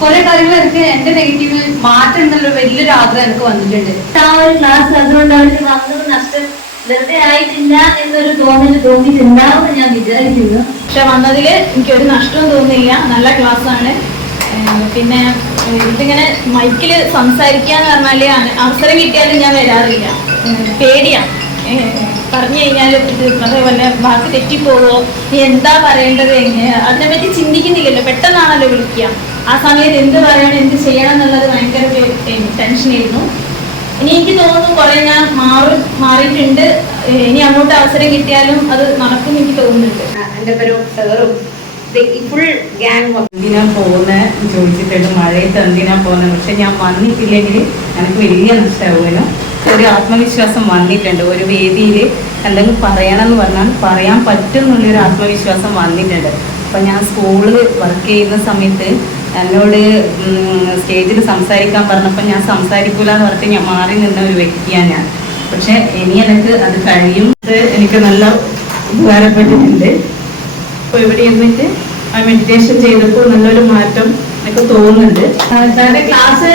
കുറെ കാര്യങ്ങൾ എനിക്ക് എന്റെ നെഗറ്റീവ് മാറ്റം എന്നുള്ള വലിയൊരു ആഗ്രഹം എനിക്ക് വന്നിട്ടുണ്ട്. ആ ഒരു ക്ലാസ് അതുകൊണ്ട് അവർക്ക് വന്നത് നഷ്ടം വെറുതെ ആയിട്ടില്ല എന്നൊരു തോന്നിയിട്ടുണ്ടാവും ഞാൻ വിചാരിക്കുന്നു. പക്ഷെ വന്നതില് എനിക്കൊരു നഷ്ടവും തോന്നിയില്ല. നല്ല ക്ലാസ്സാണ്. പിന്നെ ഇതിങ്ങനെ മൈക്കിൽ സംസാരിക്കാന്ന് പറഞ്ഞാല് അവസരം കിട്ടിയാലും ഞാൻ വരാറില്ല. പേടിയാണ്. പറഞ്ഞു കഴിഞ്ഞാൽ വല്ല വാക്ക് തെറ്റിപ്പോവോ, നീ എന്താ പറയേണ്ടത്, അതിനെപ്പറ്റി ചിന്തിക്കുന്നില്ലല്ലോ. പെട്ടെന്നാണല്ലോ വിളിക്കുക. ആ സമയത്ത് എന്ത് പറയണം, എന്ത് ചെയ്യണം എന്നുള്ളത് ഭയങ്കര ടെൻഷനായിരുന്നു. ഇനി എനിക്ക് തോന്നുന്നു കുറെ ഞാൻ മാറിയിട്ടുണ്ട്. ഇനി അങ്ങോട്ട് അവസരം കിട്ടിയാലും അത് നടക്കും എനിക്ക് തോന്നുന്നുണ്ട്. എന്റെ പേര് സാറും ഫുൾ ഗ്യാങ് എന്തിനാ പോകുന്നത് ചോദിച്ചിട്ടുണ്ട്. മഴയത്ത് എന്തിനാ പോകുന്നത്. പക്ഷെ ഞാൻ വന്നിട്ടില്ലെങ്കിൽ എനിക്ക് വലിയ നഷ്ടമാവുമല്ലോ. ഒരു ആത്മവിശ്വാസം വന്നിട്ടുണ്ട്. ഒരു വേദിയിൽ എന്തെങ്കിലും പറയണമെന്ന് പറഞ്ഞാൽ പറയാൻ പറ്റും എന്നുള്ളൊരു ആത്മവിശ്വാസം വന്നിട്ടുണ്ട്. അപ്പം ഞാൻ സ്കൂളിൽ വർക്ക് ചെയ്യുന്ന സമയത്ത് എന്നോട് സ്റ്റേജിൽ സംസാരിക്കാൻ പറഞ്ഞപ്പോൾ ഞാൻ സംസാരിക്കൂല എന്ന് പറഞ്ഞിട്ട് ഞാൻ മാറി നിന്ന ഒരു വ്യക്തിയാണ് ഞാൻ. പക്ഷെ ഇനി എനിക്ക് അത് കഴിയും. എനിക്ക് നല്ല ഉപകാരപ്പെട്ടിട്ടുണ്ട്. അപ്പോൾ ഇവിടെ ഇരുന്നിട്ട് ആ മെഡിറ്റേഷൻ ചെയ്തപ്പോൾ നല്ലൊരു മാറ്റം എനിക്ക് തോന്നുന്നുണ്ട്. സാറിന്റെ ക്ലാസ്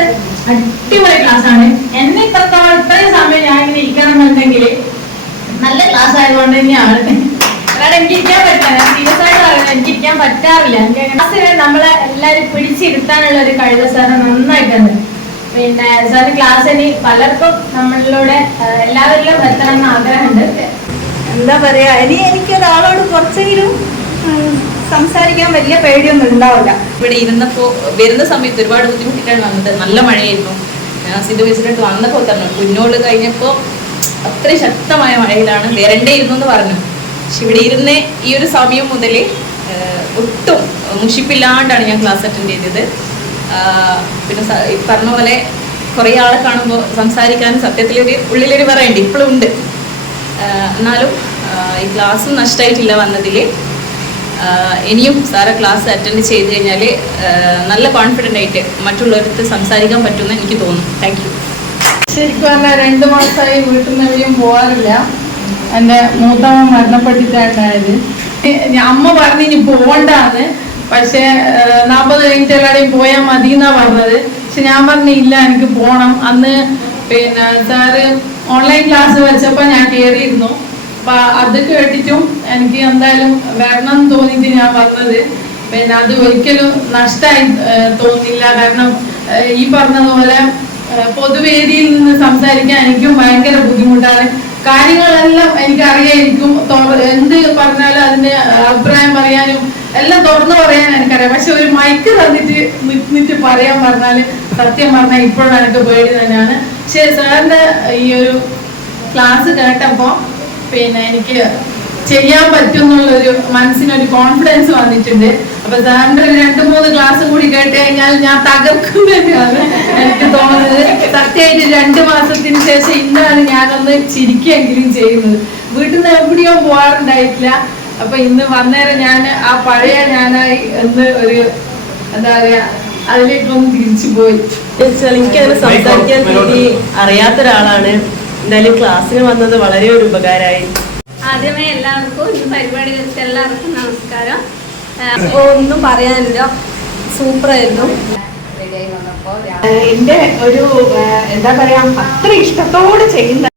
അടിപൊളി ക്ലാസ്സാണ്. എന്നെ ഇത്രയും സമയം ഞാൻ ഇങ്ങനെ ഇരിക്കണമെന്നുണ്ടെങ്കിൽ നല്ല ക്ലാസ് ആയതുകൊണ്ട് തന്നെയാണ്. കാരണം എനിക്ക് ഇരിക്കാൻ പറ്റില്ല. സീരിയസ് ആയിട്ട് പറയുന്നത് എനിക്ക് ഇരിക്കാൻ പറ്റാറില്ല. ക്ലാസ്സിന് നമ്മളെ എല്ലാവരും പിടിച്ചിരുത്താനുള്ള ഒരു കഴിവ് സാറിന് നന്നായിട്ടുണ്ട്. പിന്നെ സാറിന് ക്ലാസ് ഇനി പലർക്കും നമ്മളിലൂടെ എല്ലാവരിലും എത്തണം എന്ന് ആഗ്രഹമുണ്ട്. എന്താ പറയാ, ഇനി എനിക്കൊരാളോട് കുറച്ചെങ്കിലും സംസാരിക്കാൻ വലിയ പേടിയൊന്നും ഉണ്ടാവില്ല. ഇവിടെ ഇരുന്നപ്പോൾ വരുന്ന സമയത്ത് ഒരുപാട് ബുദ്ധിമുട്ടിട്ടാണ് വന്നത്. നല്ല മഴയായിരുന്നു. ഞാൻ സിന്ധു വിസിലിട്ട് വന്നപ്പോൾ തന്നെ കുഞ്ഞോള് കഴിഞ്ഞപ്പോൾ അത്രയും ശക്തമായ മഴയിലാണ് വരണ്ടേയിരുന്നു എന്ന് പറഞ്ഞു. പക്ഷെ ഇവിടെ ഇരുന്ന് ഈ ഒരു സമയം മുതൽ ഒട്ടും മുഷിപ്പില്ലാണ്ടാണ് ഞാൻ ക്ലാസ് അറ്റൻഡ് ചെയ്തത്. പിന്നെ പറഞ്ഞ പോലെ കുറേ ആളെ കാണുമ്പോൾ സംസാരിക്കാനും സത്യത്തിലൊരു ഉള്ളിലൊരു പറയണ്ട് ഇപ്പോഴും ഉണ്ട്. എന്നാലും ഈ ക്ലാസ്സും നഷ്ടമായിട്ടില്ല വന്നതിൽ. ഇനിയും സാറെ ക്ലാസ് അറ്റൻഡ് ചെയ്ത് കഴിഞ്ഞാൽ നല്ല കോൺഫിഡൻ്റ് ആയിട്ട് മറ്റുള്ളവർക്ക് സംസാരിക്കാൻ പറ്റുമെന്ന് എനിക്ക് തോന്നുന്നു. Thank you. ശരിക്കും പറഞ്ഞാൽ 2 മാസമായി വീട്ടിൽ നിന്ന് എവിടെയും പോകാറില്ല. എൻ്റെ മൂത്തമ്മ മരണപ്പെട്ടിട്ടുണ്ടായത്. അമ്മ പറഞ്ഞു ഇനി പോകണ്ടാന്ന്. പക്ഷേ 40 കഴിഞ്ഞിട്ട് എല്ലാവരെയും പോയാൽ മതി എന്നാ പറഞ്ഞത്. പക്ഷെ ഞാൻ പറഞ്ഞില്ല, എനിക്ക് പോകണം. അന്ന് പിന്നെ സാറ് ഓൺലൈൻ ക്ലാസ് വെച്ചപ്പോൾ ഞാൻ കയറിയിരുന്നു. അപ്പം അത് കേട്ടിട്ടും എനിക്ക് എന്തായാലും വരണം തോന്നിയിട്ട് ഞാൻ വന്നത്. പിന്നെ അത് ഒരിക്കലും നഷ്ടമായി തോന്നില്ല. കാരണം ഈ പറഞ്ഞതുപോലെ പൊതുവേദിയിൽ നിന്ന് സംസാരിക്കാൻ എനിക്കും ഭയങ്കര ബുദ്ധിമുട്ടാണ്. കാര്യങ്ങളെല്ലാം എനിക്കറിയായിരിക്കും. എന്ത് പറഞ്ഞാലും അതിൻ്റെ അഭിപ്രായം പറയാനും എല്ലാം തുറന്നു പറയാൻ എനിക്കറിയാം. പക്ഷെ ഒരു മൈക്ക് നിന്നിട്ട് പറയാൻ പറഞ്ഞാൽ സത്യം പറഞ്ഞാൽ ഇപ്പോഴും എനിക്ക് പേടി തന്നെയാണ്. പക്ഷേ സാറിൻ്റെ ഈ ഒരു ക്ലാസ് കേട്ടപ്പോൾ പിന്നെ എനിക്ക് ചെയ്യാൻ പറ്റും എന്നുള്ളൊരു മനസ്സിനൊരു കോൺഫിഡൻസ് വന്നിട്ടുണ്ട്. അപ്പൊ സാറിന്റെ 2-3 ക്ലാസ് കൂടി കേട്ട് കഴിഞ്ഞാൽ ഞാൻ തകർക്കും തന്നെയാണ് എനിക്ക് തോന്നുന്നത്. സത്യമായിട്ട് 2 മാസത്തിന് ശേഷം ഇന്നാണ് ഞാനൊന്ന് ചിരിക്കെങ്കിലും ചെയ്യുന്നത്. വീട്ടിൽ നിന്ന് എവിടെയോ പോകാറുണ്ടായിട്ടില്ല. അപ്പൊ ഇന്ന് വന്നേരം ഞാൻ ആ പഴയ ഞാനായി എന്ന് ഒരു എന്താ പറയാ അതിലേക്കൊന്ന് തിരിച്ചു പോയി. എനിക്കങ്ങനെ സംസാരിക്കാൻ തീരെ അറിയാത്ത ഒരാളാണ്. എന്തായാലും ക്ലാസ്സിന് വന്നത് വളരെ ഒരു ഉപകാരമായി. ആദ്യമേ എല്ലാവർക്കും ഈ പരിപാടി വെച്ച് എല്ലാവർക്കും നമസ്കാരം. ഒന്നും പറയാനില്ല, സൂപ്പറായിരുന്നു. റെഡിയായി വന്നപ്പോൾ എന്റെ ഒരു എന്താ പറയാ അത്ര ഇഷ്ടത്തോടെ ചെയ്യുന്ന